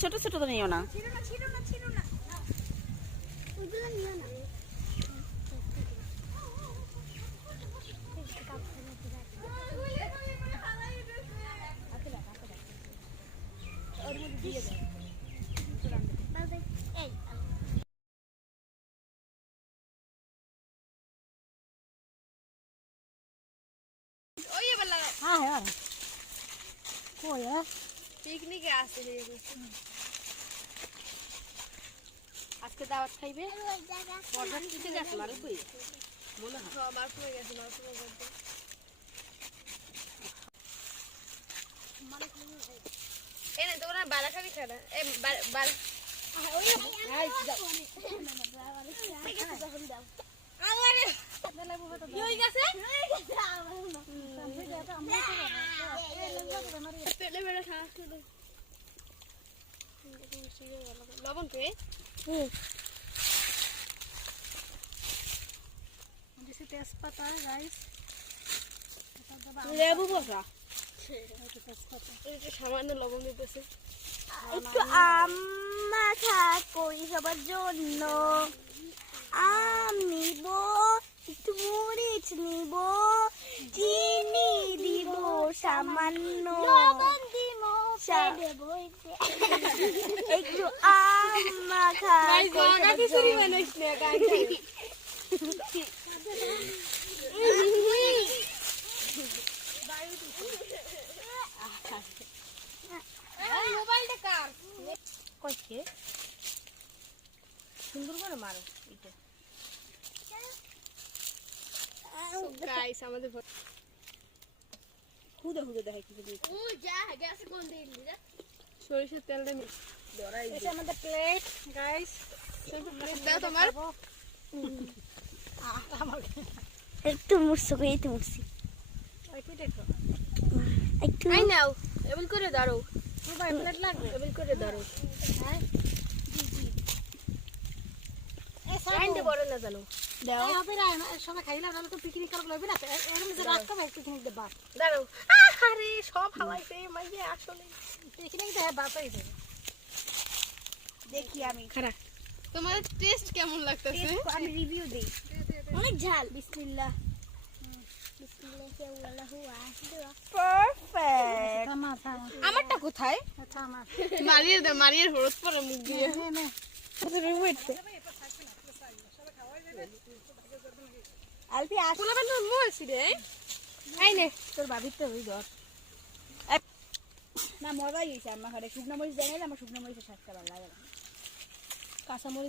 ছোট ছোট তো নিও না। হ্যাঁ হ্যাঁ। কই হ্যাঁ? পিকনিকে আসছে আজকে দাওয়াত খাইবে বর্ষার দিতে গেছে মনে হয় হ্যাঁ হয়ে মাছ হয়ে গেছে এই না তোমরা বালা খাবি খানা এই বালা বালা কি হয়ে গেছে লবণ দিছি তেজপাতা লেবু বসা। সামান্য লবণ দিতেছে একটু আম মাখা সবার জন্য আম নিব একটু মরিচ নিব চিনি দিব সামান্য একটু আম মাখা সুন্দর করে মারো এটা আমাদের খুদে খুদে দেখে কিছু দিই ও যা গ্যাস কোন দিন সরিষার তেলটা নি। ধরাই এটা আমাদের প্লেট গাইস দাও তোমার। একটু মুড়ছো একটু মুড়ছি একটু আই নাও এমন করে দাঁড়ো প্লেট লাগবে? এমন করে দাঁড়ো হ্যাঁ। না জানো দাও সবাই খাইলা তাহলে তো পিকনিক করব লাগবে না। এরকম যে রাখতে হবে পিকনিক দেবা। দাঁড়ো আরে সব হাওয়াইছে মাইয়ে আসলে। পিকনিক দেহে বাতাই দেবে দেখি আমি। খারাপ। তোমার টেস্ট কেমন লাগতেছে? আমি রিভিউ দেই। অনেক ঝাল। বিসমিল্লাহ। আমারটা কোথায়? মারিয়ে দে মারিয়ে হরত পরে মুখ দিয়ে। আলফি আস পোলা বান্ধব মুখ আছি রে। আই নে। তোর বাবির তো ওই দর না মজাই হয়েছে আমার ঘরে। শুকনো মরিচ জানাইলে আমার শুকনো মরিচের স্বাদটা ভালো লাগে না। কাঁচা মরিচ